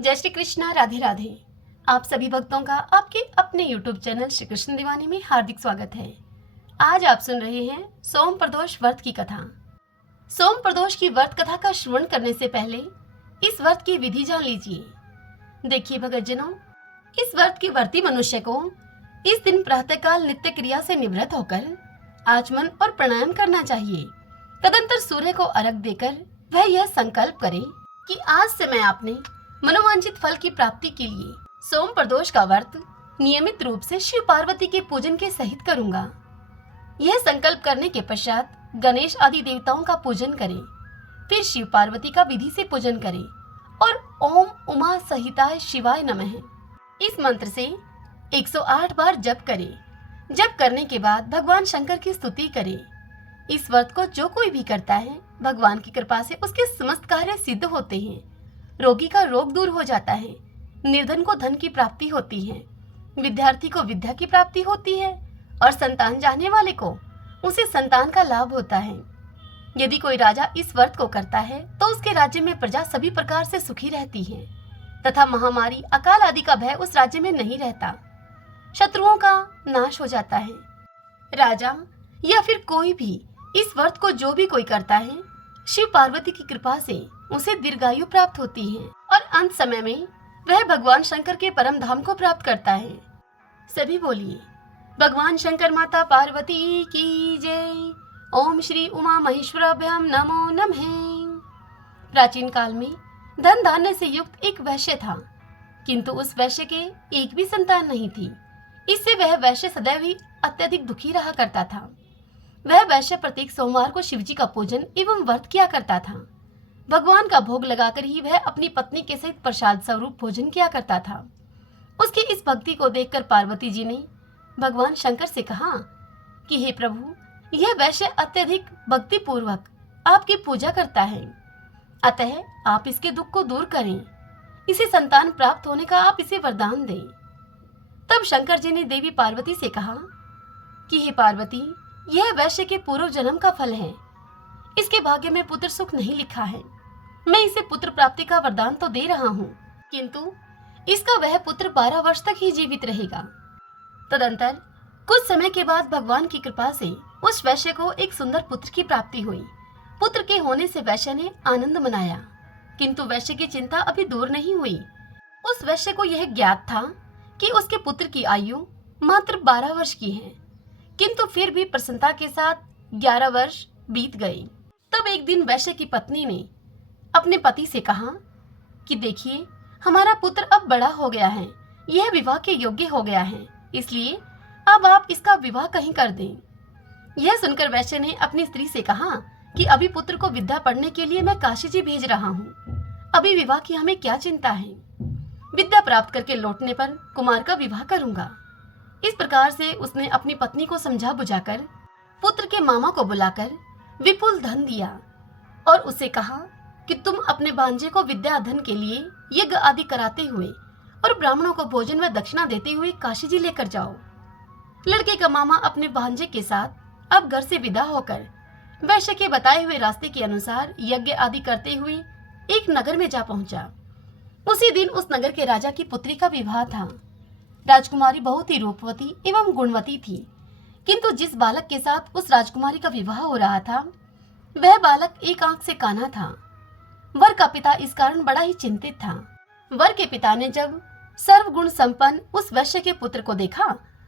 जय श्री कृष्णा, राधे राधे। आप सभी भक्तों का आपके अपने YouTube चैनल श्री कृष्ण दीवानी में हार्दिक स्वागत है। आज आप सुन रहे हैं सोम प्रदोष व्रत की कथा। सोम प्रदोष की व्रत कथा का श्रवण करने से पहले इस व्रत की विधि जान लीजिए। देखिए भक्तजनों, इस व्रत के व्रती मनुष्य को इस दिन प्रातःकाल नित्य क्रिया से निवृत्त होकर आचमन और प्राणायाम करना चाहिए। तदंतर सूर्य को अर्घ्य देकर वह यह संकल्प करे कि आज से मैं अपने मनोवांछित फल की प्राप्ति के लिए सोम प्रदोष का व्रत नियमित रूप से शिव पार्वती के पूजन के सहित करूंगा। यह संकल्प करने के पश्चात गणेश आदि देवताओं का पूजन करें, फिर शिव पार्वती का विधि से पूजन करें और ओम उमा सहिताय शिवाय नमः इस मंत्र से 108 बार जप करें। जप करने के बाद भगवान शंकर की स्तुति करें। इस व्रत को जो कोई भी करता है, भगवान की कृपा से उसके समस्त कार्य सिद्ध होते हैं। रोगी का रोग दूर हो जाता है, निर्धन को धन की प्राप्ति होती है, विद्यार्थी को विद्या की प्राप्ति होती है और संतान चाहने वाले को उसे संतान का लाभ होता है। यदि कोई राजा इस व्रत को करता है तो उसके राज्य में प्रजा सभी प्रकार से सुखी रहती है तथा महामारी, अकाल आदि का भय उस राज्य में नहीं रहता। शत्रुओं का नाश हो जाता है। राजा या फिर कोई भी इस व्रत को जो भी कोई करता है, शिव पार्वती की कृपा से उसे दीर्घायु प्राप्त होती है और अंत समय में वह भगवान शंकर के परम धाम को प्राप्त करता है। सभी बोलिए, भगवान शंकर माता पार्वती की जय। ओम श्री उमा महेश्वराभ्याम नमो नमः। प्राचीन काल में धन धान्य से युक्त एक वैश्य था, किंतु उस वैश्य के एक भी संतान नहीं थी। इससे वह वैश्य सदैव ही अत्यधिक दुखी रहा करता था। वह वैश्य प्रत्येक सोमवार को शिवजी का पूजन एवं व्रत किया करता था। भगवान का भोग लगाकर ही वह अपनी पत्नी के सहित प्रसाद स्वरूप भोजन किया करता था। उसकी इस भक्ति को देखकर पार्वती जी ने भगवान शंकर से कहा कि हे प्रभु, यह वैश्य अत्यधिक भक्ति पूर्वक आपकी पूजा करता है, अतः आप इसके दुख को दूर करें, इसे संतान प्राप्त होने का आप इसे वरदान दें। तब शंकर जी ने देवी पार्वती से कहा कि हे पार्वती, यह वैश्य के पूर्व जन्म का फल है। इसके भाग्य में पुत्र सुख नहीं लिखा है। मैं इसे पुत्र प्राप्ति का वरदान तो दे रहा हूँ, किंतु इसका वह पुत्र 12 वर्ष तक ही जीवित रहेगा। तदंतर कुछ समय के बाद भगवान की कृपा से उस वैश्य को एक सुंदर पुत्र की प्राप्ति हुई। पुत्र के होने से वैश्य ने आनंद मनाया, किंतु वैश्य की चिंता अभी दूर नहीं हुई। उस वैश्य को यह ज्ञात था कि उसके पुत्र की आयु मात्र 12 वर्ष की है, किंतु फिर भी प्रसन्नता के साथ 11 वर्ष बीत गए। तब एक दिन वैश्य की पत्नी ने अपने पति से कहा कि देखिए, हमारा पुत्र अब बड़ा हो गया है, यह विवाह के योग्य हो गया है, इसलिए अब आप इसका विवाह कहीं कर दें। यह सुनकर वैश्य ने अपनी स्त्री से कहा कि अभी पुत्र को विद्या पढ़ने के लिए मैं काशी जी भेज रहा हूँ, अभी विवाह की हमें क्या चिंता है। विद्या प्राप्त करके लौटने पर कुमार का विवाह करूंगा। इस प्रकार से उसने अपनी पत्नी को समझा बुझाकर पुत्र के मामा को बुलाकर विपुल धन दिया और उसे कहा कि तुम अपने भांजे को विद्या अध्ययन के लिए यज्ञ आदि कराते हुए और ब्राह्मणों को भोजन व दक्षिणा देते हुए काशी जी लेकर जाओ। लड़के का मामा अपने भांजे के साथ अब घर से विदा होकर वैश्य के बताए हुए रास्ते के अनुसार यज्ञ आदि करते हुए एक नगर में जा पहुंचा। उसी दिन उस नगर के राजा की पुत्री का विवाह था। राजकुमारी बहुत ही रूपवती एवं गुणवती थी, किंतु जिस बालक के साथ उस राजकुमारी का विवाह हो रहा था, वह बालक एक आंख से काना था। वर का पिता इस कारण बड़ा ही चिंतित था। वर के पिता ने जब सर्वगुण संपन्न उस वैश्य के पुत्र को देखा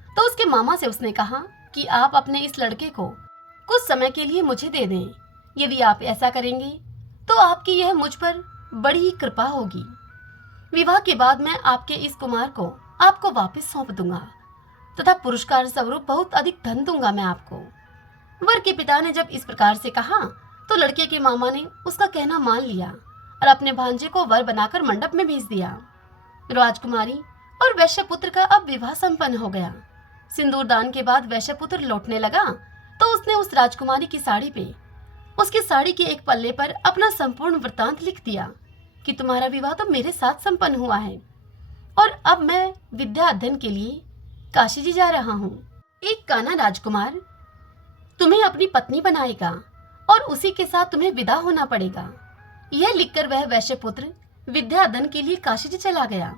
तो उसके मामा से उसने कहा कि आप अपने इस लड़के को कुछ समय के लिए मुझे दे दें। यदि आप ऐसा करेंगे तो आपकी यह मुझ पर बड़ी ही कृपा होगी। विवाह के बाद मैं आपके इस कुमार को आपको वापस सौंप दूंगा तथा पुरस्कार स्वरूप बहुत अधिक धन दूंगा मैं आपको। वर के पिता ने जब इस प्रकार से कहा तो लड़के के मामा ने उसका कहना मान लिया और अपने भांजे को वर बनाकर मंडप में भेज दिया। राजकुमारी और वैश्य पुत्र का अब विवाह संपन्न हो गया। सिंदूर दान के बाद वैश्य पुत्र लौटने लगा तो उसने उस राजकुमारी की साड़ी पे, उसकी साड़ी के एक पल्ले पर अपना संपूर्ण वृतांत लिख दिया कि तुम्हारा विवाह तो मेरे साथ संपन्न हुआ है और अब मैं विद्या अध्ययन के लिए काशी जी जा रहा हूँ। एक काना राजकुमार तुम्हें अपनी पत्नी बनाएगा और उसी के साथ तुम्हें विदा होना पड़ेगा। यह लिखकर वह वैश्य पुत्र विद्या अध्ययन के लिए काशी जी चला गया।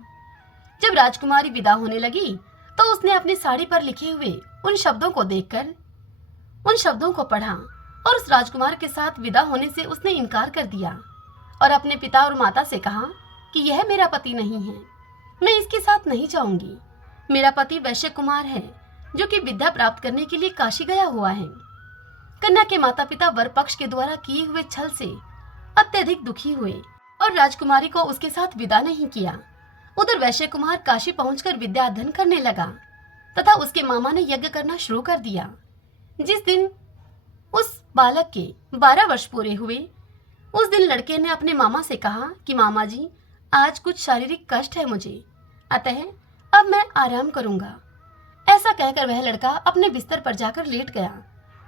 जब राजकुमारी विदा होने लगी तो उसने अपनी साड़ी पर लिखे हुए उन शब्दों को देखकर उन शब्दों को पढ़ा और उस राजकुमार के साथ विदा होने से उसने इनकार कर दिया और अपने पिता और माता से कहा कि यह मेरा पति नहीं है, मैं इसके साथ नहीं जाऊंगी। मेरा पति वैश्य कुमार है जो कि विद्या प्राप्त करने के लिए काशी गया हुआ है। कन्या के माता पिता वर पक्ष के द्वारा किए हुए छल से अत्यधिक दुखी हुए और राजकुमारी को उसके साथ विदा नहीं किया। उधर वैश्य कुमार काशी पहुंचकर विद्या अध्ययन करने लगा तथा उसके मामा ने यज्ञ करना शुरू कर दिया। जिस दिन उस बालक के 12 वर्ष पूरे हुए, उस दिन लड़के ने अपने मामा से कहा कि मामा जी, आज कुछ शारीरिक कष्ट है मुझे, अतः अब मैं आराम करूंगा। ऐसा कहकर वह लड़का अपने बिस्तर पर जाकर लेट गया।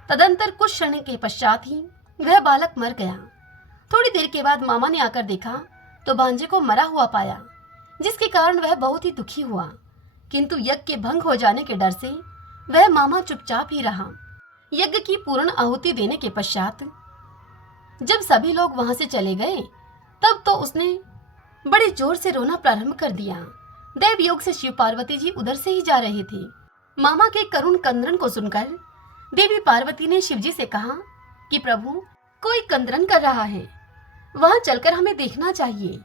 तदंतर कुछ क्षण के पश्चात ही वह बालक मर गया। थोड़ी देर के बाद मामा ने आकर देखा तो भांजे को मरा हुआ पाया, जिसके कारण वह बहुत ही दुखी हुआ। किंतु यज्ञ के भंग हो जाने के डर से वह मामा चुपचाप ही रहा। यज्ञ की पूर्ण आहुति देने के पश्चात जब सभी लोग वहां से चले गए तब तो उसने बड़े जोर से रोना प्रारंभ कर दिया। देव योग से शिव पार्वती जी उधर से ही जा रहे थे। मामा के करुण कंदरन को सुनकर देवी पार्वती ने शिव जी से कहा कि प्रभु, कोई कंदरन कर रहा है, वहां चलकर हमें देखना चाहिए।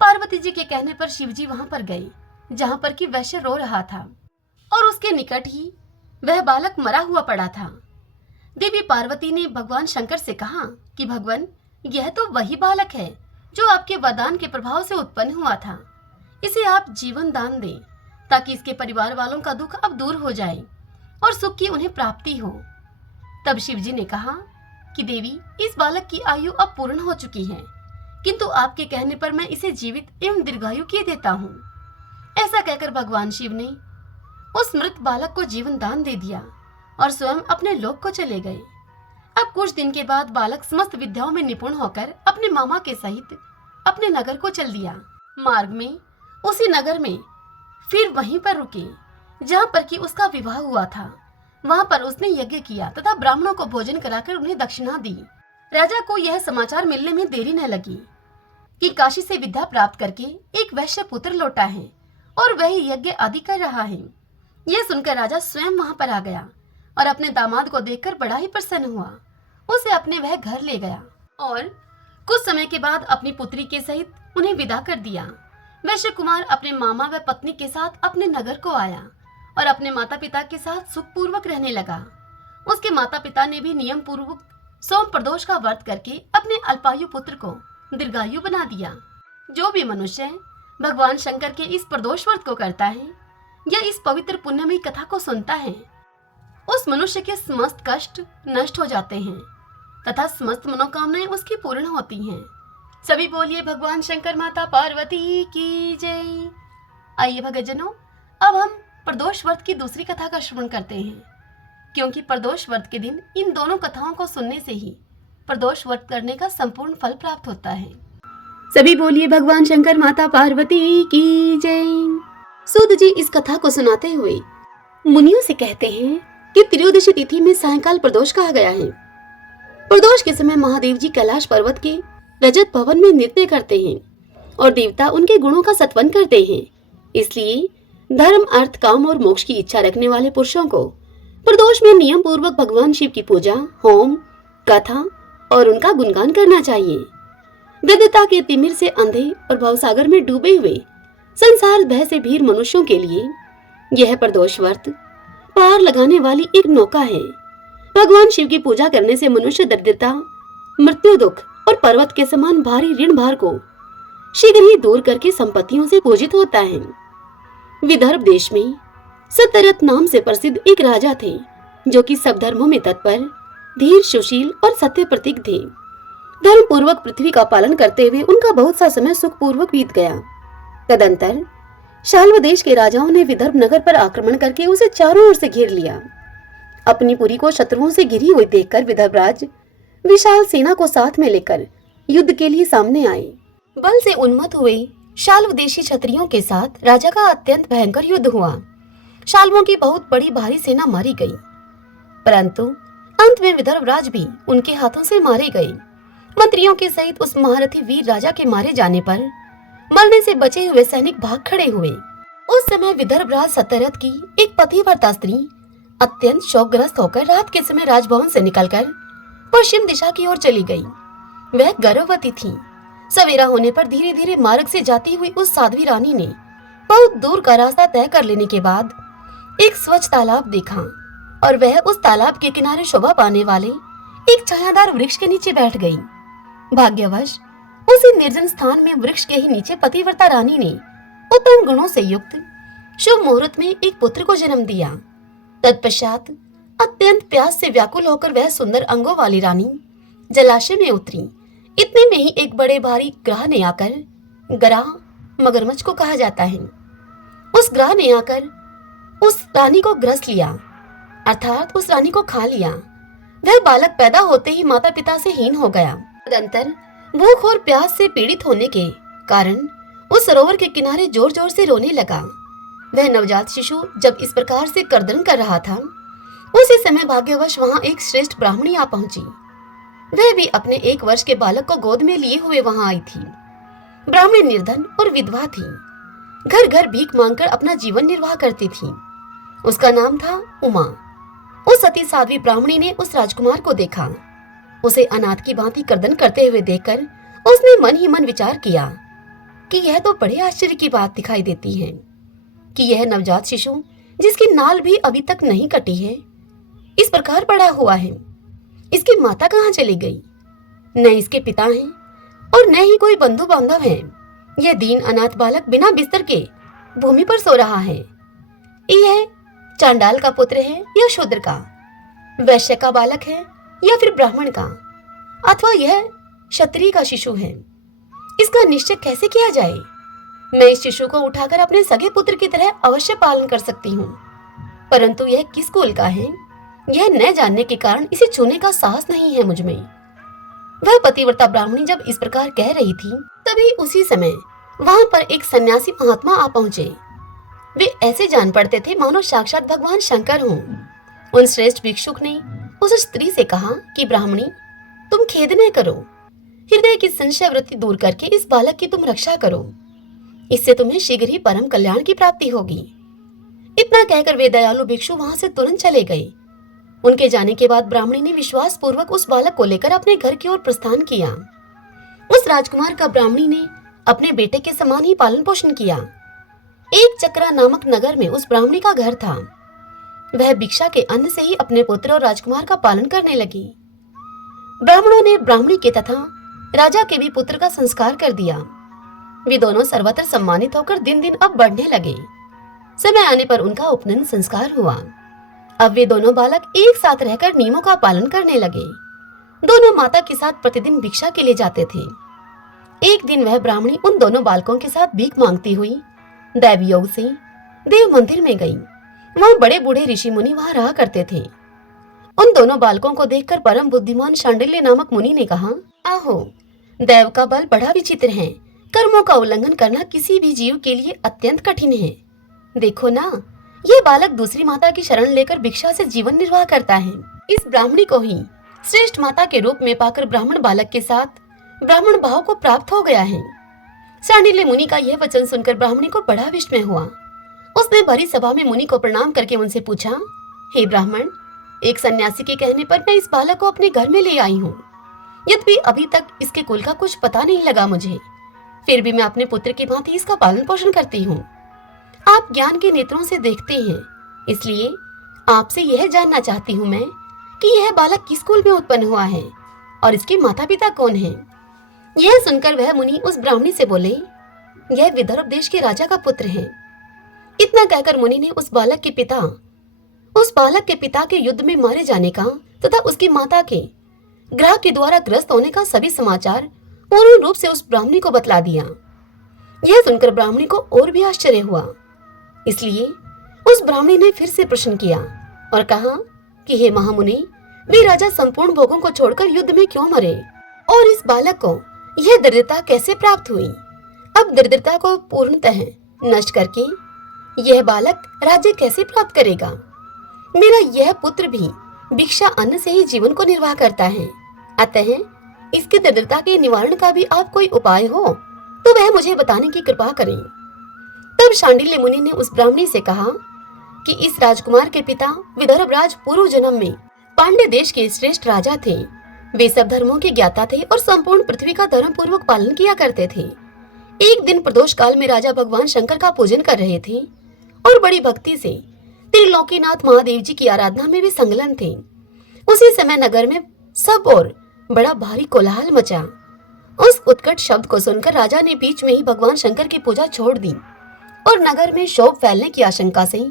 पार्वती जी के कहने पर शिव जी वहां पर गए जहां पर कि वैश्य रो रहा था और उसके निकट ही वह बालक मरा हुआ पड़ा था। देवी पार्वती ने भगवान शंकर से कहा कि भगवान, यह तो वही बालक है जो आपके वरदान के प्रभाव से उत्पन्न हुआ था। इसे आप जीवन दान दें ताकि इसके परिवार वालों का दुख अब दूर हो जाए और सुख की उन्हें प्राप्ति हो। तब शिव जी ने कहा कि देवी, इस बालक की आयु अब पूर्ण हो चुकी है, किंतु आपके कहने पर मैं इसे जीवित एवं दीर्घायु किए देता हूँ। ऐसा कहकर भगवान शिव ने उस मृत बालक को जीवन दान दे दिया और स्वयं अपने लोक को चले गए। अब कुछ दिन के बाद बालक समस्त विद्याओं में निपुण होकर अपने मामा के सहित अपने नगर को चल दिया। मार्ग में उसी नगर में फिर वहीं पर रुके जहां पर कि उसका विवाह हुआ था। वहां पर उसने यज्ञ किया तथा ब्राह्मणों को भोजन कराकर उन्हें दक्षिणा दी। राजा को यह समाचार मिलने में देरी न लगी कि काशी से विद्या प्राप्त करके एक वैश्य पुत्र लौटा है और वही यज्ञ आदि कर रहा है। यह सुनकर राजा स्वयं वहां पर आ गया और अपने दामाद को देखकर बड़ा ही प्रसन्न हुआ। उसे अपने वह घर ले गया और कुछ समय के बाद अपनी पुत्री के सहित उन्हें विदा कर दिया। वैश्य कुमार अपने मामा व पत्नी के साथ अपने नगर को आया और अपने माता पिता के साथ सुखपूर्वक रहने लगा। उसके माता पिता ने भी नियम पूर्वक सोम प्रदोष का व्रत करके अपने अल्पायु पुत्र को दीर्घायु बना दिया। जो भी मनुष्य भगवान शंकर के इस प्रदोष व्रत को करता है या इस पवित्र पुण्यमयी कथा को सुनता है, उस मनुष्य के समस्त कष्ट नष्ट हो जाते हैं तथा समस्त मनोकामनाएं उसकी पूर्ण होती हैं। सभी बोलिए भगवान शंकर माता पार्वती की जय। आइए भक्तजनों, अब हम प्रदोष व्रत की दूसरी कथा का श्रवण करते हैं, क्योंकि प्रदोष व्रत के दिन इन दोनों कथाओं को सुनने से ही प्रदोष व्रत करने का संपूर्ण फल प्राप्त होता है। सभी बोलिए भगवान शंकर माता पार्वती की जय। सूत जी इस कथा को सुनाते हुए मुनियों से कहते हैं कि त्रयोदशी तिथि में सायंकाल प्रदोष कहा गया है। प्रदोष के समय महादेव जी कैलाश पर्वत के रजत भवन में नृत्य करते हैं और देवता उनके गुणों का सत्वन करते हैं। इसलिए धर्म, अर्थ, काम और मोक्ष की इच्छा रखने वाले पुरुषों को प्रदोष में नियम पूर्वक भगवान शिव की पूजा, होम, कथा और उनका गुणगान करना चाहिए। वैधता के तिमिर से अंधे और भवसागर में डूबे हुए संसार भय से भीर मनुष्यों के लिए यह प्रदोष व्रत पार लगाने वाली एक नौका है। भगवान शिव की पूजा करने से मनुष्य दरिद्रता, मृत्यु, दुख और पर्वत के समान भारी ऋण भार को शीघ्र ही दूर करके संपत्तियों से पूजित होता है। विदर्भ देश में सत्यरथ नाम से प्रसिद्ध एक राजा थे जो कि सब धर्मों में तत्पर, धीर, सुशील और सत्य प्रतीक थे। धर्म पूर्वक पृथ्वी का पालन करते हुए उनका बहुत सा समय सुख पूर्वक बीत गया। तदंतर शाल्व देश के राजाओं ने विदर्भ नगर पर आक्रमण करके उसे चारों ओर से घेर लिया। अपनी पुरी को शत्रुओं से घिरी हुई देखकर विदर्भराज विशाल सेना को साथ में लेकर युद्ध के लिए सामने आए। बल से उन्मत्त हुए शाल्व देशी क्षत्रियों के साथ राजा का अत्यंत भयंकर युद्ध हुआ। शाल्वों की बहुत बड़ी भारी सेना मारी गई, परंतु अंत में विदर्भराज भी उनके हाथों से मारे गए। मंत्रियों के सहित उस महारथी वीर राजा के मारे जाने पर मरने से बचे हुए सैनिक भाग खड़े हुए। उस समय विदर्भ राज सत्यरथ की एक पतिव्रता स्त्री अत्यंत शोकग्रस्त होकर रात के समय राजभवन से निकलकर पश्चिम दिशा की ओर चली गई। वह गर्भवती थी। सवेरा होने पर धीरे धीरे मार्ग से जाती हुई उस साध्वी रानी ने बहुत दूर का रास्ता तय कर लेने के बाद एक स्वच्छ तालाब देखा और वह उस तालाब के किनारे शोभा पाने वाले एक छायादार वृक्ष के नीचे बैठ गई। भाग्यवश उसी निर्जन स्थान में वृक्ष के ही नीचे पतिव्रता रानी ने उत्तम गुणों से युक्त शुभ मुहूर्त में एक पुत्र को जन्म दिया। तत्पश्चात अत्यंत प्यास से व्याकुल होकर वह सुंदर अंगों वाली रानी जलाशय में उतरी। इतने में ही एक बड़े भारी ग्राह ने आकर, ग्राह मगरमच्छ को कहा जाता है, उस ग्राह ने आकर उस रानी को ग्रस लिया, अर्थात उस रानी को खा लिया। वह बालक पैदा होते ही माता पिता से हीन हो गया। तदंतर भूख और प्यास से पीड़ित होने के कारण उस सरोवर के किनारे जोर जोर से रोने लगा। वह नवजात शिशु जब इस प्रकार से कर्दन कर रहा था, उसी समय भाग्यवश वहां एक श्रेष्ठ ब्राह्मणी आ पहुंची। वह भी अपने 1 वर्ष के बालक को गोद में लिए हुए वहां आई थी। ब्राह्मणी निर्धन और विधवा थी, घर घर भीख मांगकर अपना जीवन निर्वाह करती थी। उसका नाम था उमा। उस सती साध्वी ब्राह्मणी ने उस राजकुमार को देखा। उसे अनाथ की भांति कर्दन करते हुए देखकर उसने मन ही मन विचार किया कि यह तो बड़े आश्चर्य की बात दिखाई देती है कि यह नवजात शिशु जिसकी नाल भी अभी तक नहीं कटी है, इस प्रकार पड़ा हुआ है। इसकी माता कहाँ चली गई? न इसके पिता हैं और न ही कोई बंधु बांधव है। यह दीन अनाथ बालक बिना बिस्तर के भूमि पर सो रहा है। यह चांडाल का पुत्र है या शूद्र का, वैश्य का बालक है या फिर ब्राह्मण का, अथवा यह क्षत्रिय का शिशु है? इसका निश्चय कैसे किया जाए? मैं इस शिशु को उठाकर अपने सगे पुत्र की तरह अवश्य पालन कर सकती हूँ, परंतु यह किस कुल का है, यह न जानने के कारण इसे छूने का साहस नहीं है मुझ में। वह पतिव्रता ब्राह्मणी जब इस प्रकार कह रही थी, तभी उसी समय वहां पर एक सन्यासी महात्मा आ पहुंचे। वे ऐसे जान पड़ते थे मानो साक्षात भगवान शंकर हों। उन श्रेष्ठ भिक्षुक ने उस स्त्री से कहा कि ब्राह्मणी, तुम खेद न करो, हृदय की संशय वृत्ति दूर करके इस बालक की तुम रक्षा करो, इससे तुम्हें शीघ्र ही परम कल्याण की प्राप्ति होगी। इतना कहकर वे दयालु भिक्षु वहां से तुरंत चले गए। उनके जाने के बाद ब्राह्मणी ने विश्वास पूर्वक उस बालक को लेकर अपने घर की ओर प्रस्थान किया। उस राजकुमार का ब्राह्मणी ने अपने बेटे के समान ही पालन पोषण किया। एक चक्रा नामक नगर में उस ब्राह्मणी का घर था। वह भिक्षा के अन्न से ही अपने पुत्र और राजकुमार का पालन करने लगी। ब्राह्मणों ने ब्राह्मणी के तथा राजा के भी पुत्र का संस्कार कर दिया। वे दोनों सर्वत्र सम्मानित होकर दिन दिन अब बढ़ने लगे। समय आने पर उनका उपनयन संस्कार हुआ। अब वे दोनों बालक एक साथ रहकर नियमों का पालन करने लगे। दोनों माता के साथ प्रतिदिन भिक्षा के लिए जाते थे। एक दिन वह ब्राह्मणी उन दोनों बालकों के साथ भीख मांगती हुई दैव योग से देव मंदिर में गई। वहां बड़े बूढ़े ऋषि मुनि वहां रहा करते थे। उन दोनों बालकों को देखकर परम बुद्धिमान शांडिल्य नामक मुनि ने कहा, आहो, दैव का बल बड़ा विचित्र है। कर्मों का उल्लंघन करना किसी भी जीव के लिए अत्यंत कठिन है। देखो ना, यह बालक दूसरी माता की शरण लेकर भिक्षा से जीवन निर्वाह करता है। इस ब्राह्मणी को ही श्रेष्ठ माता के रूप में पाकर ब्राह्मण बालक के साथ ब्राह्मण भाव को प्राप्त हो गया है। शांडिल्य मुनि का यह वचन सुनकर ब्राह्मणी को बड़ा विस्मय हुआ। उसने भरी सभा में मुनि को प्रणाम करके उनसे पूछा, हे ब्राह्मण, एक सन्यासी के कहने पर मैं इस बालक को अपने घर में ले आई हूँ। यद्यपि अभी तक इसके कुल का कुछ पता नहीं लगा मुझे, फिर भी मैं अपने पुत्र की भांति इसका पालन पोषण करती हूँ। आप ज्ञान के नेत्रों से देखते हैं, इसलिए आपसे यह जानना चाहती हूँ मैं कि यह बालक किस कुल में उत्पन्न हुआ है और इसके माता पिता कौन हैं? यह सुनकर वह मुनि उस ब्राह्मणी से बोले, यह विदर्भ देश के राजा का पुत्र है। इतना कहकर मुनि ने उस बालक के पिता के युद्ध में मारे जाने का तथा उसकी माता के ग्रह के द्वारा ग्रस्त होने का सभी समाचार पूर्ण रूप से उस ब्राह्मणी को बतला दिया। यह सुनकर ब्राह्मणी को और भी आश्चर्य हुआ, इसलिए उस ब्राह्मणी ने फिर से प्रश्न किया और कहा कि हे महामुनि, वे राजा संपूर्ण भोगों को छोड़कर युद्ध में क्यों मरे और इस बालक को यह दरिद्रता कैसे प्राप्त हुई? अब दरिद्रता को पूर्णतः नष्ट करके यह बालक राज्य कैसे प्राप्त करेगा? मेरा यह पुत्र भी भिक्षा अन्न से ही जीवन को निर्वाह करता है, अतः इसकी दरिद्रता के निवारण का भी आप कोई उपाय हो तो वह मुझे बताने की कृपा करें। तब शांडिल्य मुनि ने उस ब्राह्मणी से कहा कि इस राजकुमार के पिता विदर्भ राज पूर्व जन्म में पांड्य देश के श्रेष्ठ राजा थे। वे सब धर्मों के ज्ञाता थे और संपूर्ण पृथ्वी का धर्म पूर्वक पालन किया करते थे। एक दिन प्रदोष काल में राजा भगवान शंकर का पूजन कर रहे थे और बड़ी भक्ति से त्रिलोकीनाथ महादेव जी की आराधना में भी संलग्न थे। उसी समय नगर में सब और बड़ा भारी कोलाहल मचा। उस उत्कट शब्द को सुनकर राजा ने बीच में ही भगवान शंकर की पूजा छोड़ दी और नगर में शोभ फैलने की आशंका से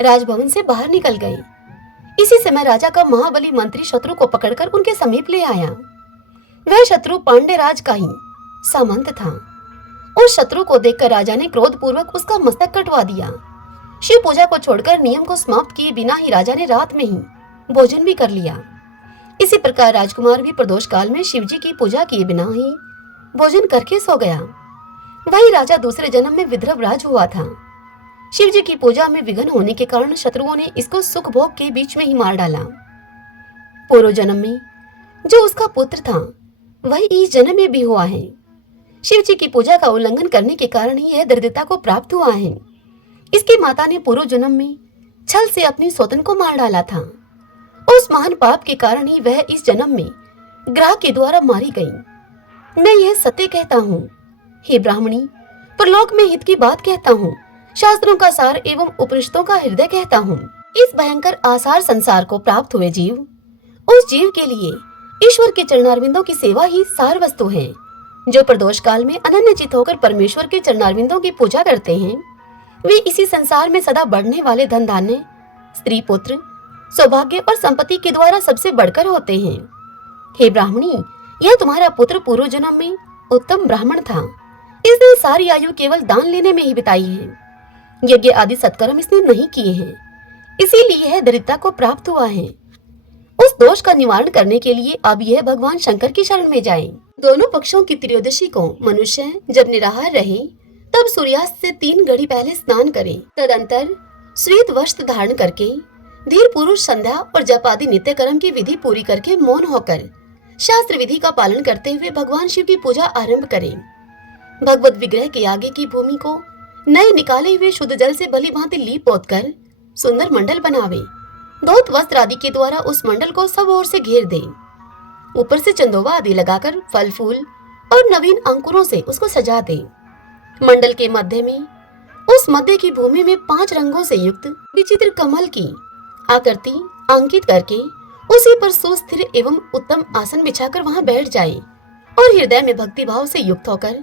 राजभवन से बाहर निकल गए। इसी समय राजा का महाबली मंत्री शत्रु को पकड़कर उनके समीप ले आया। वह शत्रु पांड्य राज का ही सामंत था। उस शत्रु को देखकर राजा ने क्रोध पूर्वक उसका मस्तक कटवा दिया। शिव पूजा को छोड़कर नियम को समाप्त किए बिना ही राजा ने रात में ही भोजन भी कर लिया। इसी प्रकार राजकुमार भी प्रदोष काल में शिव जी की पूजा किए बिना ही भोजन करके सो गया। वही राजा दूसरे जन्म में विदर्भ राज हुआ था। शिव जी की पूजा में विघ्न होने के कारण शत्रुओं ने इसको सुख भोग के बीच में ही मार डाला। पूर्व जन्म में जो उसका पुत्र था वही इस जन्म में भी हुआ है। शिव जी की पूजा का उल्लंघन करने के कारण ही यह दरिद्रता को प्राप्त हुआ है। इसकी माता ने पूर्व जन्म में छल से अपनी सौतन को मार डाला था। उस महान पाप के कारण ही वह इस जन्म में ग्रह के द्वारा मारी गई। मैं यह सत्य कहता हूँ, हे ब्राह्मणी, परलोक में हित की बात कहता हूँ, शास्त्रों का सार एवं उपनिषदों का हृदय कहता हूँ। इस भयंकर आसार संसार को प्राप्त हुए जीव, उस जीव के लिए ईश्वर के चरणारविंदों की सेवा ही सार वस्तु है। जो प्रदोष काल में अनन्य चित होकर परमेश्वर के चरणारविंदों की पूजा करते हैं, वे इसी संसार में सदा बढ़ने वाले धन धान्य, स्त्री पुत्र, सौभाग्य और संपत्ति के द्वारा सबसे बढ़कर होते हैं। हे ब्राह्मणी, यह तुम्हारा पुत्र पूर्व जन्म में उत्तम ब्राह्मण था। इसने सारी आयु केवल दान लेने में ही बिताई है। यज्ञ आदि सत्कर्म इसने नहीं किए हैं, इसीलिए यह दरिद्रता को प्राप्त हुआ है। उस दोष का निवारण करने के लिए अब यह भगवान शंकर की शरण में जाए। दोनों पक्षों की त्रयोदशी को मनुष्य जब निराहार रहे तब सूर्यास्त से 3 घड़ी पहले स्नान करे। तदंतर श्वेत वस्त्र धारण करके धीर पुरुष संध्या और जप आदि नित्य कर्म की विधि पूरी करके मौन होकर शास्त्र विधि का पालन करते हुए भगवान शिव की पूजा आरंभ करें। भगवत विग्रह के आगे की भूमि को नए निकाले हुए शुद्ध जल से भली भांति लीप पोत कर सुंदर मंडल बनावे। धोत वस्त्र आदि के द्वारा उस मंडल को सब ओर से घेर दे। ऊपर से चंदोवा आदि लगाकर फल फूल और नवीन अंकुरों से उसको सजा दे। मंडल के मध्य में उस मध्य की भूमि में 5 रंगों से युक्त विचित्र कमल की आकृति अंकित करके उसी पर सुस्थिर एवं उत्तम आसन बिछाकर वहां बैठ जाए और हृदय में भक्ति भाव से युक्त होकर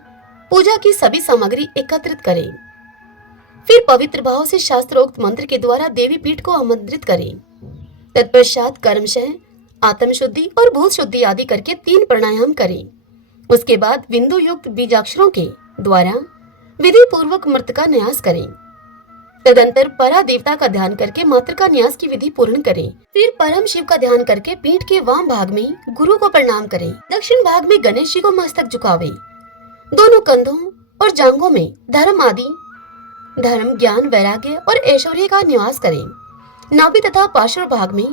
पूजा की सभी सामग्री एकत्रित करे। फिर पवित्र भाव से शास्त्रोक्त मंत्र के द्वारा देवी पीठ को आमंत्रित करे। तत्पश्चात कर्मशः, आत्म शुद्धि और भूत शुद्धि आदि करके 3 प्राणायाम करे। उसके बाद बिंदु युक्त बीजाक्षरों के द्वारा विधि पूर्वक मृत का न्यास करें। तदंतर परा देवता का ध्यान करके मात्र का न्यास की विधि पूर्ण करें। फिर परम शिव का ध्यान करके पीठ के वाम भाग में गुरु को प्रणाम करें। दक्षिण भाग में गणेश जी को मस्तक झुकावे। दोनों कंधों और जांघों में धर्म आदि धर्म, ज्ञान, वैराग्य और ऐश्वर्य का निवास करें। नाभि तथा पार्श्व भाग में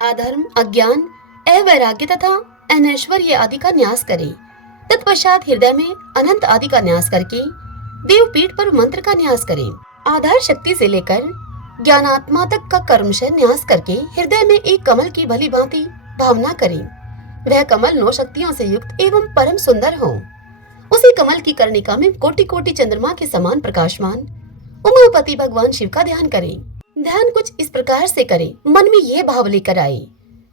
अधर्म, अज्ञान, अवैराग्य तथा अनैश्वर्य आदि का न्यास करें। तत्पश्चात हृदय में अनंत आदि का न्यास करके देव पीठ पर मंत्र का न्यास करें। आधार शक्ति से लेकर ज्ञानात्मा तक का कर्मशः न्यास करके हृदय में एक कमल की भली भांति भावना करें। वह कमल 9 शक्तियों से युक्त एवं परम सुंदर हो। उसी कमल की कर्णिका में कोटि कोटि चंद्रमा के समान प्रकाशमान उमापति भगवान शिव का ध्यान करें। ध्यान कुछ इस प्रकार से करें, मन में यह भाव लेकर आए,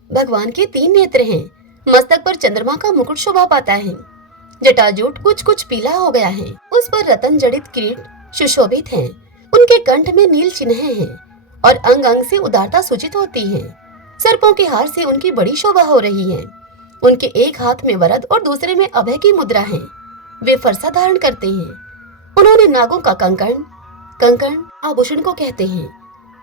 भगवान के 3 नेत्र हैं, मस्तक पर चंद्रमा का मुकुट शोभा पाता है, जटाजूट कुछ कुछ पीला हो गया है, उस पर रतन जड़ित किरीट सुशोभित है, उनके कंठ में नील चिन्ह हैं और अंग अंग से उदारता सूचित होती है। सर्पों के हार से उनकी बड़ी शोभा हो रही है। उनके एक हाथ में वरद और दूसरे में अभय की मुद्रा है। वे फरसा धारण करते हैं। उन्होंने नागों का कंकण आभूषण को कहते हैं,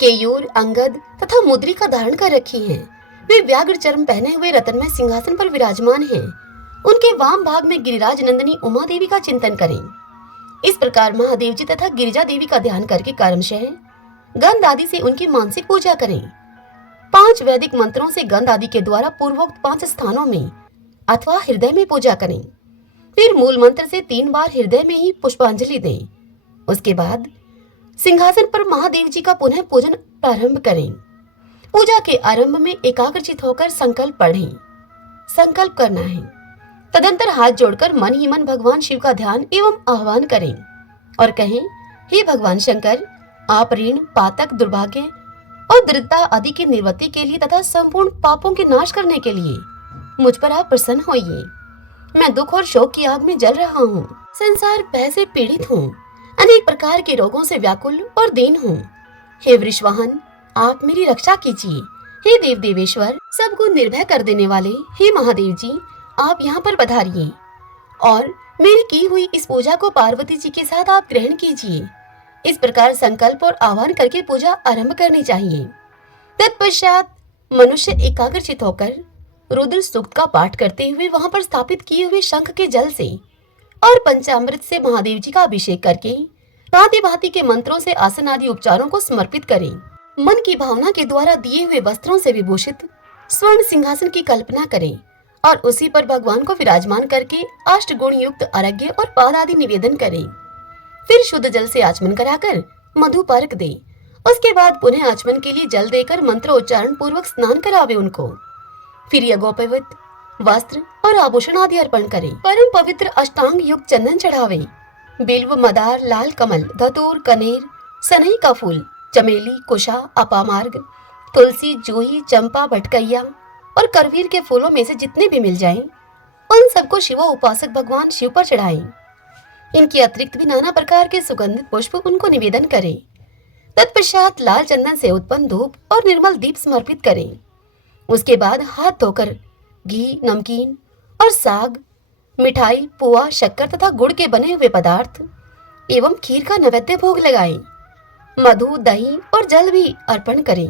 केयूर, अंगद तथा मुद्री का धारण कर रखी है। वे व्याघ्र चर्म पहने हुए रत्नमय सिंहासन पर विराजमान हैं। उनके वाम भाग में गिरिराज नंदिनी उमा देवी का चिंतन करें। इस प्रकार महादेव जी तथा गिरिजा देवी का ध्यान करके कर्मशः गंध आदि से उनकी मानसिक पूजा करें। 5 वैदिक मंत्रों से गंध आदि के द्वारा पूर्वोक्त 5 स्थानों में अथवा हृदय में पूजा करें। फिर मूल मंत्र से 3 बार हृदय में ही पुष्पांजलि दें। उसके बाद सिंहासन पर महादेव जी का पुनः पूजन प्रारंभ करें। पूजा के आरंभ में एकाग्रचित होकर संकल्प पढ़ें। संकल्प करना है। तदंतर हाथ जोड़कर मन ही मन भगवान शिव का ध्यान एवं आह्वान करें और कहें, हे भगवान शंकर, आप ऋण, पातक, दुर्भाग्य और दरिद्रता आदि की निवृत्ति के लिए तथा संपूर्ण पापों के नाश करने के लिए मुझ पर आप प्रसन्न होइए। मैं दुख और शोक की आग में जल रहा हूँ। संसार भय से पीड़ित हूँ। अनेक प्रकार के रोगों से व्याकुल और दीन हूँ। हे वृषवाहन, आप मेरी रक्षा कीजिए। हे देव देवेश्वर, सबको निर्भय कर देने वाले हे महादेव जी, आप यहाँ पर पधारिए और मेरी की हुई इस पूजा को पार्वती जी के साथ आप ग्रहण कीजिए। इस प्रकार संकल्प और आह्वान करके पूजा आरंभ करनी चाहिए। तत्पश्चात मनुष्य एकाग्रचित होकर रुद्र सूक्त का पाठ करते हुए वहां पर स्थापित किए हुए शंख के जल से और पंचामृत से महादेव जी का अभिषेक करके भांति भांति के मंत्रों से आसन आदि उपचारों को समर्पित करें। मन की भावना के द्वारा दिए हुए वस्त्रों से विभूषित स्वर्ण सिंहासन की कल्पना करें और उसी पर भगवान को विराजमान करके अष्टगुण युक्त अर्घ्य और पाद आदि निवेदन करें। फिर शुद्ध जल से आचमन कराकर मधु पर्क दे। उसके बाद पुनः आचमन के लिए जल देकर मंत्रोच्चारण पूर्वक स्नान करावे उनको। फिर यज्ञोपवीत वस्त्र और आभूषण आदि अर्पण करें। परम पवित्र अष्टांग युक्त चंदन चढ़ावे। बिल्व, मदार, लाल कमल, धतूर, कनेर, सनई का फूल, चमेली, कुशा, अपामार्ग, तुलसी, जूही, चंपा, भटकैया और करवीर के फूलों में से जितने भी मिल जाएं, उन सबको शिव उपासक भगवान शिव पर चढ़ाएं। इनके अतिरिक्त भी नाना प्रकार के सुगंधित पुष्प उनको निवेदन करें। तत्पश्चात लाल चंदन से उत्पन्न धूप और निर्मल दीप समर्पित करें। उसके बाद हाथ धोकर घी, नमकीन और साग, मिठाई, पुआ, शक्कर तथा गुड़ के बने हुए पदार्थ एवं खीर का नैवेद्य भोग लगाएं। मधु, दही और जल भी अर्पण करें।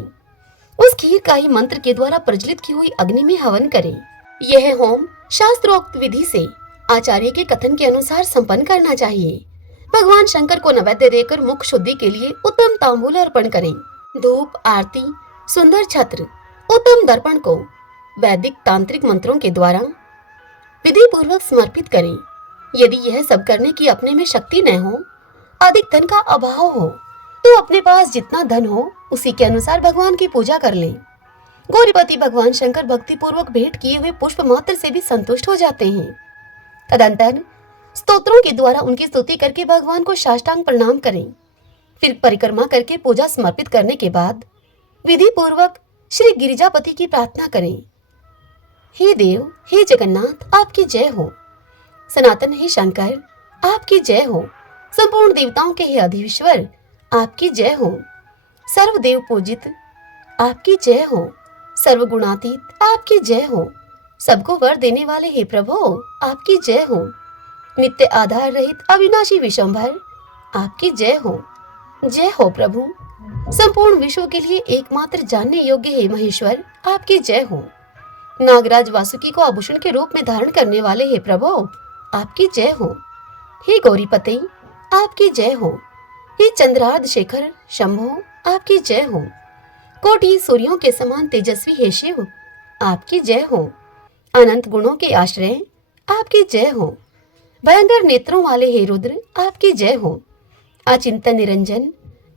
उस खीर का ही मंत्र के द्वारा प्रज्वलित की हुई अग्नि में हवन करें। यह होम शास्त्रोक्त विधि से आचार्य के कथन के अनुसार संपन्न करना चाहिए। भगवान शंकर को नैवेद्य देकर मुख शुद्धि के लिए उत्तम तांबूल अर्पण करें। धूप, आरती, सुंदर छत्र, उत्तम दर्पण को वैदिक तांत्रिक मंत्रों के द्वारा विधि पूर्वक समर्पित करें। यदि यह सब करने की अपने में शक्ति न हो, अधिक धन का अभाव हो, तो अपने पास जितना धन हो उसी के अनुसार भगवान की पूजा कर लें। गौरीपति भगवान शंकर भक्ति पूर्वक भेंट किए हुए पुष्प मात्र से भी संतुष्ट हो जाते हैं। तदंतर स्तोत्रों के द्वारा उनकी स्तुति करके भगवान को साष्टांग प्रणाम करें। फिर परिक्रमा करके पूजा समर्पित करने के बाद विधि पूर्वक श्री गिरिजापति की प्रार्थना करें। हे देव, हे जगन्नाथ, आपकी जय हो। सनातन हे शंकर, आपकी जय हो। संपूर्ण देवताओं के हे अधीश्वर, आपकी जय हो। सर्वदेव पूजित, आपकी जय हो। सर्वगुणातीत, आपकी जय हो। सबको वर देने वाले हे प्रभु, आपकी जय हो। नित्य आधार रहित अविनाशी विशंभर, आपकी जय हो। जय हो प्रभु। संपूर्ण विश्व के लिए एकमात्र जानने योग्य हे महेश्वर, आपकी जय हो। नागराज वासुकी को आभूषण के रूप में धारण करने वाले हे प्रभु, आपकी जय हो। हे गौरीपति, आपकी जय हो। हे चंद्रार्ध शेखर शंभो, आपकी जय हो। कोटि सूर्यों के समान तेजस्वी हे शिव, आपकी जय हो। अनंत गुणों के आश्रय, आपकी जय हो। भयंकर नेत्रों वाले हे रुद्र, आपकी जय हो। अचिंतन निरंजन,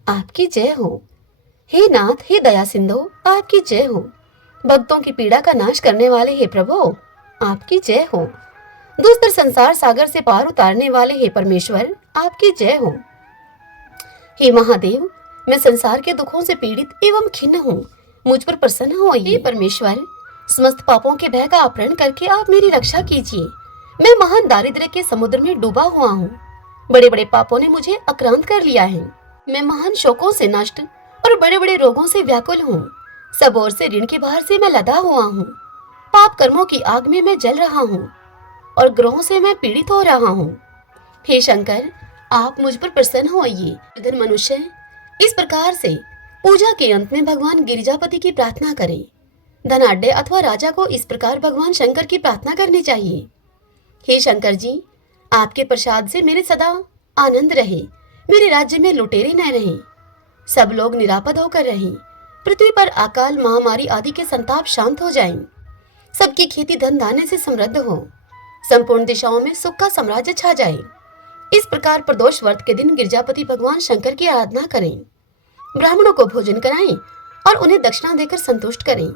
आपकी जय हो। हे नाथ, हे दया सिंधु, आपकी जय हो। भक्तों की पीड़ा का नाश करने वाले हे प्रभु, आपकी जय हो। दुस्तर संसार सागर से पार उतारने वाले हे परमेश्वर, आपकी जय हो। हे महादेव, मैं संसार के दुखों से पीड़ित एवं खिन्न हूँ, मुझ पर प्रसन्न हो। हे परमेश्वर, समस्त पापों के भय का अपहरण करके आप मेरी रक्षा कीजिए। मैं महान दारिद्र्य के समुद्र में डूबा हुआ हूँ। बड़े बड़े पापों ने मुझे आक्रांत कर लिया है। मैं महान शोकों से नष्ट और बड़े बड़े रोगों से व्याकुल हूँ। सब ओर से ऋण के भार से मैं लदा हुआ हूँ। पाप कर्मों की आग में मैं जल रहा हूँ और ग्रहों से मैं पीड़ित हो रहा हूँ। हे शंकर, आप मुझ पर प्रसन्न होइए। धन मनुष्य इस प्रकार से पूजा के अंत में भगवान गिरिजापति की प्रार्थना करें। धनाढ्य अथवा राजा को इस प्रकार भगवान शंकर की प्रार्थना करनी चाहिए। हे शंकर जी, आपके प्रसाद से मेरे सदा आनंद रहे। मेरे राज्य में लुटेरे न रहें। सब लोग निरापद होकर रहें। पृथ्वी पर अकाल, महामारी आदि के संताप शांत हो जाएं। सबकी खेती धन धान्य से समृद्ध हो। संपूर्ण दिशाओं में सुख का साम्राज्य छा जाए। इस प्रकार प्रदोष व्रत के दिन गिरजापति भगवान शंकर की आराधना करें, ब्राह्मणों को भोजन कराएं और उन्हें दक्षिणा देकर संतुष्ट करें।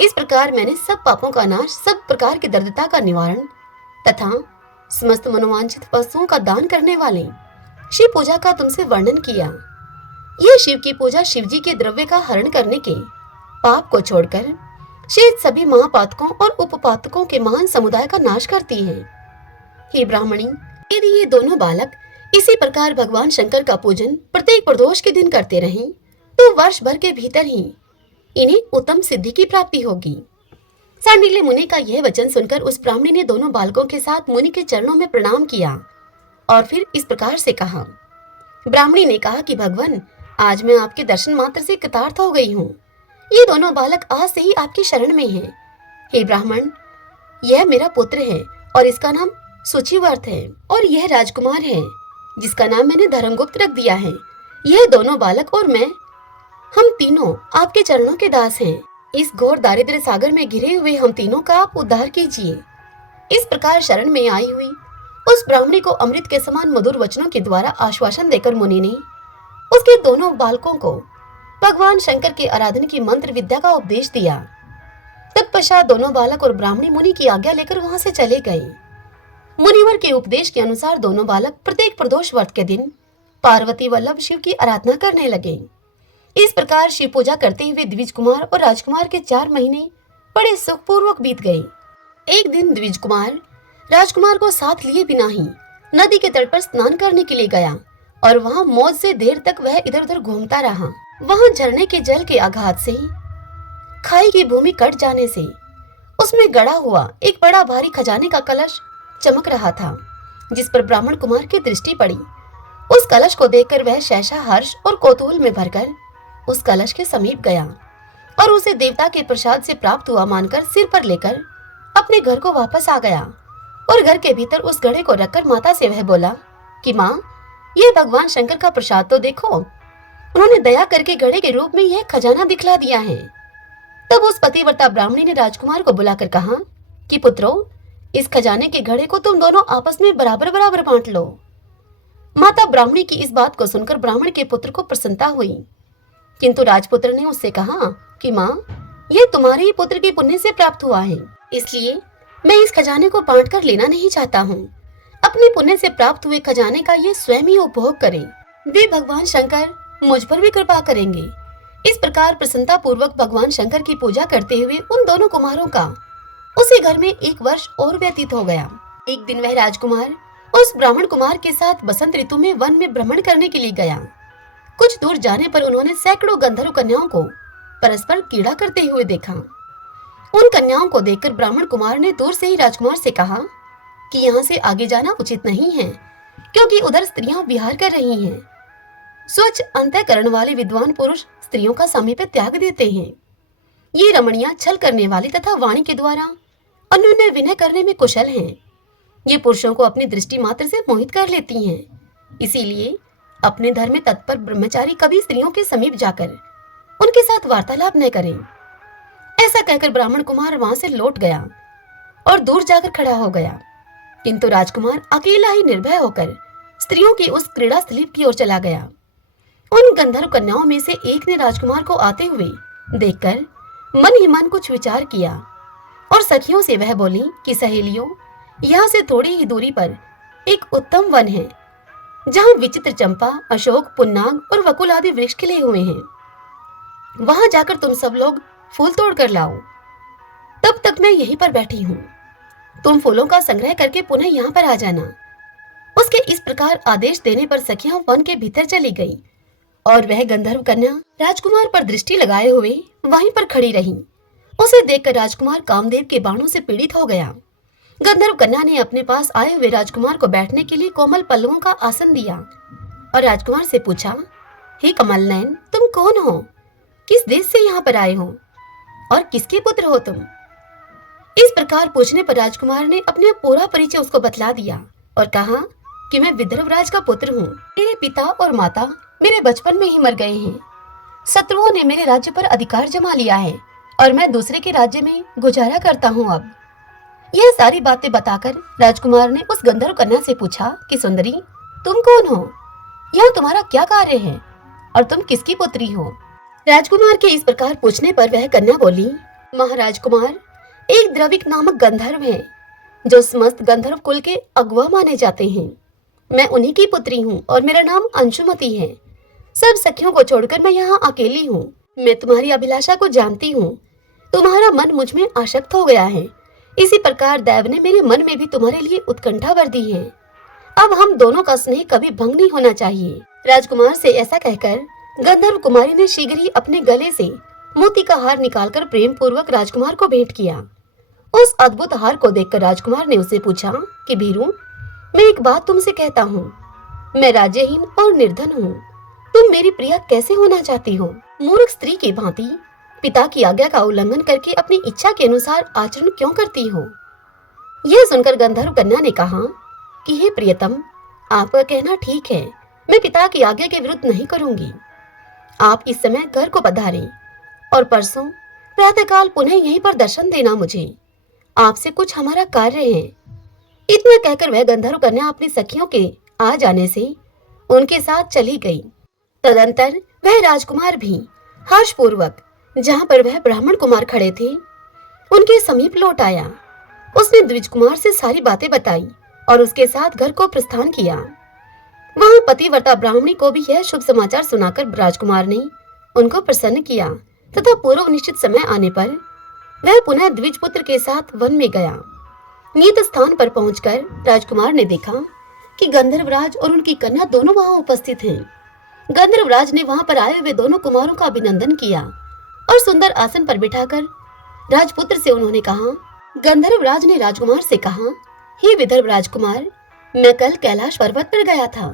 इस प्रकार मैंने सब पापों का नाश, सब प्रकार की दरिद्रता का निवारण तथा समस्त मनोवांछित वस्तुओं का दान करने वाले शिव पूजा का तुमसे वर्णन किया। यह शिव की पूजा शिव जी के द्रव्य का हरण करने के पाप को छोड़कर शेष सभी महापातकों और उपपातकों के महान समुदाय का नाश करती है। हे ब्राह्मणी, यदि ये दोनों बालक इसी प्रकार भगवान शंकर का पूजन प्रत्येक प्रदोष के दिन करते रहें तो वर्ष भर के भीतर ही इन्हें उत्तम सिद्धि की प्राप्ति होगी। सांडिल्य मुनि का यह वचन सुनकर उस ब्राह्मणी ने दोनों बालकों के साथ मुनि के चरणों में प्रणाम किया और फिर इस प्रकार से कहा। ब्राह्मणी ने कहा कि भगवान, आज मैं आपके दर्शन मात्र से कृतार्थ हो गई हूँ। ये दोनों बालक आज से ही आपकी शरण में हैं। हे ब्राह्मण, यह मेरा पुत्र है और इसका नाम सुचिवर्त है और यह राजकुमार है जिसका नाम मैंने धर्मगुप्त रख दिया है। यह दोनों बालक और मैं, हम तीनों आपके चरणों के दास हैं। इस घोर दारिद्र्य सागर में घिरे हुए हम तीनों का आप उद्धार कीजिए। इस प्रकार शरण में आई हुई उस ब्राह्मणी को अमृत के समान मधुर वचनों के द्वारा आश्वासन देकर मुनि ने उसके दोनों बालकों को भगवान शंकर के आराधन की मंत्र विद्या का उपदेश दिया। तत्पश्चात दोनों बालक और ब्राह्मणी मुनि की आज्ञा लेकर वहां से चले गए। मुनिवर के उपदेश के अनुसार दोनों बालक प्रत्येक प्रदोष व्रत के दिन पार्वती वल्लभ शिव की आराधना करने लगे। इस प्रकार शिव पूजा करते हुए द्विज कुमार और राजकुमार के 4 महीने बड़े सुखपूर्वक बीत गए। एक दिन द्विज कुमार राजकुमार को साथ लिए बिना ही नदी के तट पर स्नान करने के लिए गया और वहां मौज से देर तक वह इधर उधर घूमता रहा। वहां झरने के जल के आघात से खाई की भूमि कट जाने से उसमें गड़ा हुआ एक बड़ा भारी खजाने का कलश चमक रहा था, जिस पर ब्राह्मण कुमार की दृष्टि पड़ी। उस कलश को देखकर वह सहसा हर्ष और कौतूहल में भरकर उस कलश के समीप गया और उसे देवता के प्रसाद से प्राप्त हुआ मानकर सिर पर लेकर अपने घर को वापस आ गया और घर के भीतर उस घड़े को रखकर माता से वह बोला कि माँ, ये भगवान शंकर का प्रसाद तो देखो, उन्होंने दया करके घड़े के रूप में यह खजाना दिखला दिया है। तब उस पतिव्रता ब्राह्मणी ने राजकुमार को बुलाकर कहा कि पुत्रो, इस खजाने के घड़े को तुम दोनों आपस में बराबर बराबर बांट लो। माता ब्राह्मणी की इस बात को सुनकर ब्राह्मण के पुत्र को प्रसन्नता हुई, किंतु राजपुत्र ने उससे कहा कि माँ, यह तुम्हारे ही पुत्र के पुण्य से प्राप्त हुआ है, इसलिए मैं इस खजाने को बांट कर लेना नहीं चाहता हूँ। अपने पुण्य से प्राप्त हुए खजाने का ये स्वयं ही उपभोग करें। वे भगवान शंकर मुझ पर भी कृपा करेंगे। इस प्रकार प्रसन्नता पूर्वक भगवान शंकर की पूजा करते हुए उन दोनों कुमारों का उसी घर में 1 वर्ष और व्यतीत हो गया। एक दिन वह राजकुमार उस ब्राह्मण कुमार के साथ बसंत ऋतु में वन में भ्रमण करने के लिए गया। कुछ दूर जाने पर उन्होंने सैकड़ों गंधर्व कन्याओं को परस्पर क्रीड़ा करते हुए देखा। उन कन्याओं को देखकर ब्राह्मण कुमार ने दूर से ही राजकुमार से कहा कि यहाँ से आगे जाना उचित नहीं है, क्योंकि उधर स्त्रियां विहार कर रही हैं। स्वच्छ अंतःकरण वाले विद्वान पुरुष स्त्रियों का सामीप्य त्याग देते हैं। ये रमणियां छल करने वाली तथा वाणी के द्वारा अन्योन्य विनय करने में कुशल हैं। ये पुरुषों को अपनी दृष्टि मात्र से मोहित कर लेती हैं। इसीलिए अपने धर्म में तत्पर ब्रह्मचारी कभी स्त्रियों के समीप जाकर उनके साथ वार्तालाप न करें। ऐसा कहकर ब्राह्मण कुमार वहां से लौट गया और दूर जाकर खड़ा हो गया, किंतु राजकुमार अकेला ही निर्भय होकर स्त्रियों की उस क्रीड़ा स्थली की ओर चला गया। उन गंधर्व कन्याओं में से एक ने राजकुमार को आते हुए देखकर मन ही मन कुछ विचार किया और सखियों से वह बोली कि सहेलियों, यहाँ से थोड़ी ही दूरी पर एक उत्तम वन है, जहाँ विचित्र चंपा, अशोक, पुन्नाग और वकुल आदि वृक्ष खिले हुए हैं। वहां जाकर तुम सब लोग फूल तोड़ कर लाओ। तब तक मैं यहीं पर बैठी हूँ। तुम फूलों का संग्रह करके पुनः यहाँ पर आ जाना। उसके इस प्रकार आदेश देने पर सखियां वन के भीतर चली गई और वह गंधर्व कन्या राजकुमार पर दृष्टि लगाए हुए वहीं पर खड़ी रही। उसे देखकर राजकुमार कामदेव के बाणों से पीड़ित हो गया। गंधर्व कन्या ने अपने पास आए हुए राजकुमार को बैठने के लिए कोमल पल्लवों का आसन दिया और राजकुमार से पूछा, हे कमल नयन, तुम कौन हो? किस देश से यहाँ पर आए हो और किसके पुत्र हो तुम? इस प्रकार पूछने पर राजकुमार ने अपना पूरा परिचय उसको बतला दिया और कहा कि मैं विदर्भराज का पुत्र हूँ। मेरे पिता और माता मेरे बचपन में ही मर गए हैं। शत्रुओं ने मेरे राज्य पर अधिकार जमा लिया है और मैं दूसरे के राज्य में गुजारा करता हूँ। अब यह सारी बातें बताकर राजकुमार ने उस गंधर्व कन्या से पूछा कि सुंदरी, तुम कौन हो, यह तुम्हारा क्या कार्य है और तुम किसकी पुत्री हो? राजकुमार के इस प्रकार पूछने पर वह कन्या बोली, महाराज कुमार, एक द्रविक नामक गंधर्व है जो समस्त गंधर्व कुल के अगुआ माने जाते हैं। मैं उन्हीं की पुत्री हूँ और मेरा नाम अंशुमति है। सब सखियों को छोड़कर मैं यहाँ अकेली हूँ। मैं तुम्हारी अभिलाषा को जानती हूँ। तुम्हारा मन मुझ में आसक्त हो गया है। इसी प्रकार दैव ने मेरे मन में भी तुम्हारे लिए उत्कंठा भर दी है। अब हम दोनों का स्नेह कभी भंग नहीं होना चाहिए। राजकुमार से ऐसा कहकर गंधर्व कुमारी ने शीघ्र ही अपने गले से मोती का हार निकालकर प्रेम पूर्वक राजकुमार को भेंट किया। उस अद्भुत हार को देखकर राजकुमार ने उसे पूछा कि भीरू, मैं एक बात तुमसे कहता हूँ, मैं राज्यहीन और निर्धन हूँ। तुम मेरी प्रिया कैसे होना चाहती हो? मूर्ख स्त्री की भांति पिता की आज्ञा का उल्लंघन करके अपनी इच्छा के अनुसार आचरण क्यों करती हो? यह सुनकर गंधर्व कन्या ने कहा कि हे प्रियतम, आपका कहना ठीक है, मैं पिता की आज्ञा के विरुद्ध नहीं करूंगी। आप इस समय घर को पधारें और परसों प्रातःकाल पुनः यहीं पर दर्शन देना। मुझे आपसे कुछ हमारा कार्य है। इतना कहकर वह गंधर्व कन्या अपनी सखियों के आ जाने से उनके साथ चली गई। तदंतर वह राजकुमार भी हर्षपूर्वक जहाँ पर वह ब्राह्मण कुमार खड़े थे उनके समीप लौट आया। उसने द्विज कुमार से सारी बातें बताई और उसके साथ घर को प्रस्थान किया। वहां पतिव्रता ब्राह्मणी को भी यह शुभ समाचार सुनाकर राजकुमार ने उनको प्रसन्न किया तथा पूर्व निश्चित समय आने पर वह पुनः द्विज पुत्र के साथ वन में गया। नियत स्थान पर पहुंचकर राजकुमार ने देखा कि गंधर्वराज और उनकी कन्या दोनों वहां उपस्थित हैं। गंधर्वराज ने वहां पर आए हुए दोनों कुमारों का अभिनंदन किया और सुंदर आसन पर बिठाकर राजपुत्र से उन्होंने कहा। गंधर्वराज ने राजकुमार से कहा, हे विदर्भ राजकुमार, मैं कल कैलाश पर्वत पर गया था।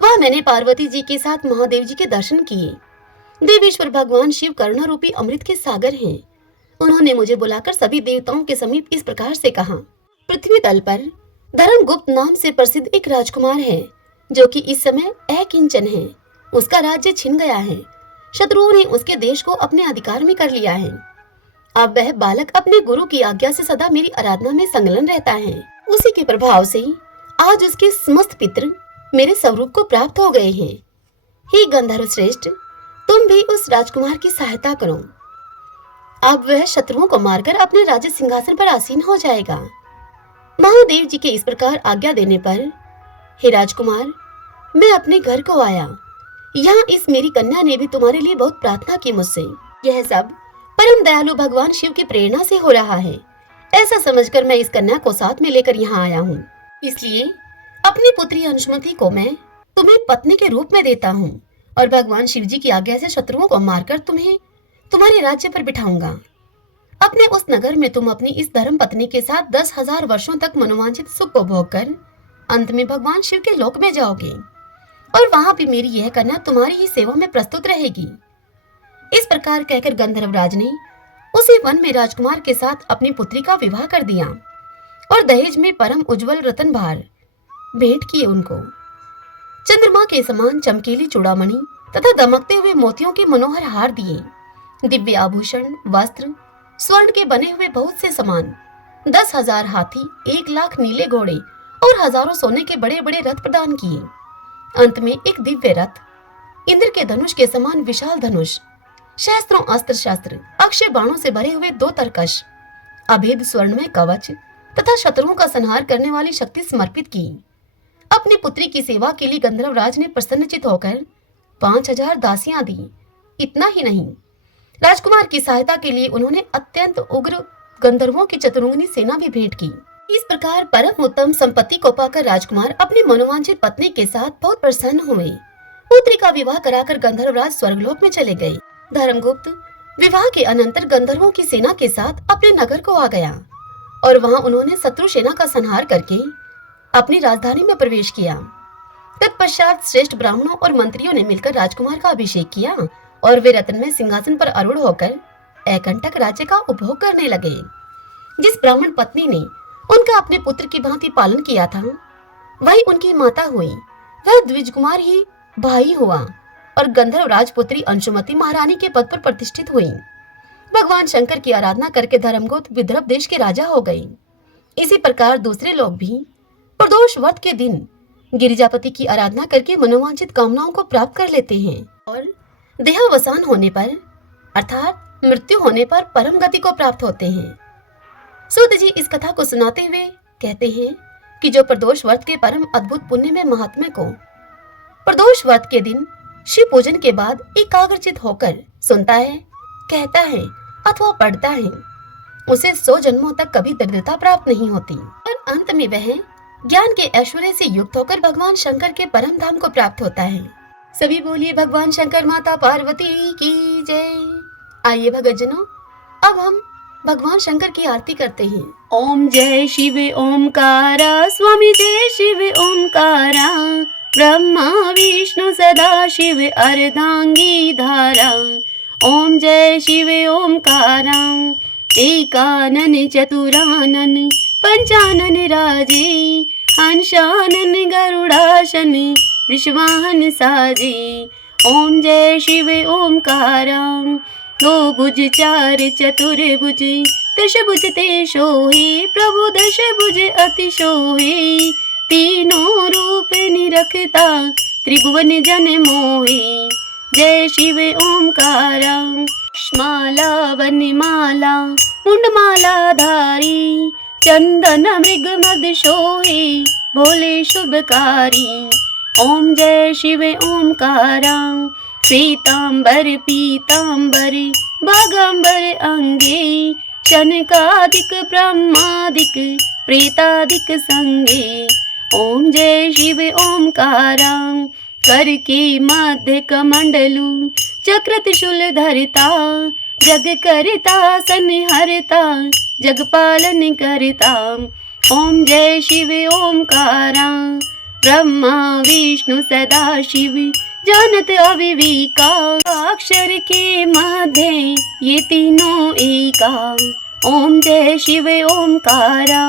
वहां मैंने पार्वती जी के साथ महादेव जी के दर्शन किए। देवेश्वर भगवान शिव करुणा रूपी अमृत के सागर हैं। उन्होंने मुझे बुलाकर सभी देवताओं के समीप इस प्रकार से कहा, पृथ्वी तल पर धर्मगुप्त नाम से प्रसिद्ध एक राजकुमार है जो कि इस समय अकिंचन है। उसका राज्य छिन गया है। शत्रुओं ने उसके देश को अपने अधिकार में कर लिया है। अब वह बालक अपने गुरु की आज्ञा से सदा मेरी आराधना में संलग्न रहता है। उसी के प्रभाव से आज उसके समस्त पितृ मेरे स्वरूप को प्राप्त हो गए हैं। हे गंधर्व श्रेष्ठ, तुम भी उस राजकुमार की सहायता करो। अब वह शत्रुओं को मारकर अपने राज्य सिंहासन पर आसीन हो जाएगा। महादेव जी के इस प्रकार आज्ञा देने पर, हे राजकुमार, मैं अपने घर को आया। यहाँ इस मेरी कन्या ने भी तुम्हारे लिए बहुत प्रार्थना की मुझसे। यह सब परम दयालु भगवान शिव की प्रेरणा से हो रहा है। ऐसा समझकर मैं इस कन्या को साथ में लेकर यहाँ आया हूँ। इसलिए अपनी पुत्री अंशुमति को मैं तुम्हें पत्नी के रूप में देता हूँ और भगवान शिव जी की आज्ञा से शत्रुओं को मारकर तुम्हें तुम्हारे राज्य पर बिठाऊंगा। अपने उस नगर में तुम अपनी इस धर्म पत्नी के साथ 10,000 वर्षों तक मनोवांछित सुख को भोग कर अंत में भगवान शिव के लोक में जाओगे और वहां भी मेरी यह कन्या तुम्हारी ही सेवा में प्रस्तुत रहेगी। इस प्रकार कहकर गंधर्वराज ने उसी वन में राजकुमार के साथ अपनी पुत्री का विवाह कर दिया और दहेज में परम उज्जवल रतन भार भेंट किए उनको। चंद्रमा के समान चमकीली चूड़ामणि तथा दमकते हुए मोतियों के मनोहर हार दिए। दिव्य आभूषण, वस्त्र, स्वर्ण के बने हुए बहुत से सामान, 10,000 हाथी, 1,00,000 नीले घोड़े और हजारों सोने के बड़े बड़े रथ प्रदान किए। अंत में एक दिव्य रथ, इंद्र के धनुष के समान विशाल धनुष, शस्त्रों अस्त्र शस्त्र, अक्षय बाणों से भरे हुए 2 तरकश, अभेद स्वर्ण में कवच तथा शत्रुओं का संहार करने वाली शक्ति समर्पित की। अपनी पुत्री की सेवा के लिए गंधर्वराज ने प्रसन्नचित होकर 5,000 दासियां दी। इतना ही नहीं, राजकुमार की सहायता के लिए उन्होंने अत्यंत उग्र गंधर्वों की चतुरंगिनी सेना भी भेंट की। इस प्रकार परम उत्तम संपत्ति को पाकर राजकुमार अपनी मनोवांछित पत्नी के साथ बहुत प्रसन्न हुए। पुत्री का विवाह कराकर गंधर्वराज स्वर्गलोक में चले गए। धर्मगुप्त विवाह के अनंतर गंधर्वों की सेना के साथ अपने नगर को आ गया और वहां उन्होंने शत्रु सेना का संहार करके अपनी राजधानी में प्रवेश किया। तत्पश्चात श्रेष्ठ ब्राह्मणों और मंत्रियों ने मिलकर राजकुमार का अभिषेक किया और वे रत्न में सिंहासन पर आरूढ़ होकर एकंटक राज्य का उपभोग करने लगे। जिस ब्राह्मण पत्नी ने उनका अपने पुत्र की भांति पालन किया था, वही उनकी माता हुई। वह द्विज कुमार ही भाई हुआ और गंधर्व राजपुत्री अंशुमति महारानी के पद पर प्रतिष्ठित हुई। भगवान शंकर की आराधना करके धर्मगुप्त विदर्भ देश के राजा हो गए। इसी प्रकार दूसरे लोग भी प्रदोष व्रत के दिन गिरिजापति की आराधना करके मनोवांछित कामनाओं को प्राप्त कर लेते हैं और देहावसान होने पर अर्थात मृत्यु होने पर परम गति को प्राप्त होते हैं। सूत जी इस कथा को सुनाते हुए कहते हैं कि जो प्रदोष व्रत के परम अद्भुत पुण्य में महात्म्य को प्रदोष व्रत के दिन शिव पूजन के बाद एकाग्रचित होकर सुनता है, कहता है अथवा पढ़ता है, उसे 100 जन्मों तक कभी दरिद्रता प्राप्त नहीं होती और अंत में वह ज्ञान के ऐश्वर्य से युक्त होकर भगवान शंकर के परम धाम को प्राप्त होता है। सभी बोलिए भगवान शंकर माता पार्वती की जय। आइए भक्तजनों, अब हम भगवान शंकर की आरती करते हैं। ओम जय शिव ओमकारा, स्वामी जय शिव ओमकारा, ब्रह्मा विष्णु सदा शिव अर्धांगी धारा। ओम जय शिव ओमकारा, एकानन चतुरानन पंचानन राजे, हंसानन गरुड़ासन वृषवाहन साजे। ओम जय शिव ओमकारा, 2 भुज 4 चतुर्भुज, 10 भुज ते सोहे, प्रभु 10 भुज अति सोहे। तीनों रूप निरखता, त्रिभुवन जन मोहे। जय शिव ओमकारा, माला वनमाला मुंडमाला धारी, चंदन मृग मद सोहे, भोले शुभकारी। ओम जय शिव ओमकारा, श्वेतांबर पीतांबर बागांबर अंगे, शनकादिक ब्रह्मादिक प्रेतादिक संगे। ओम जय शिव ओमकारा, कर के मध्य कमंडलू, चक्र त्रिशूल धरता, जग करता संहरता, जग पालन करता। ओम जय शिव ओमकारा, ब्रह्मा विष्णु सदा शिव जानत अविवेका, अक्षर के मध्य ये तीनों एका। ओम जय शिव ओमकारा,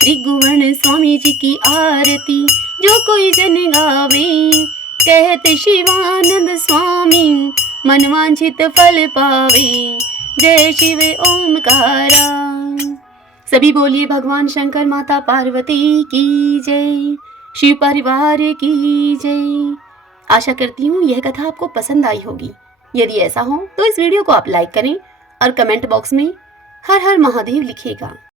त्रिभुवन स्वामी जी की आरती जो कोई जन गावे, कहते शिवानंद स्वामी मनवांछित फल पावे। जय शिव ओमकारा। सभी बोलिए भगवान शंकर माता पार्वती की जय, शिव परिवार की जय। आशा करती हूँ यह कथा आपको पसंद आई होगी। यदि ऐसा हो तो इस वीडियो को आप लाइक करें और कमेंट बॉक्स में हर हर महादेव लिखिएगा।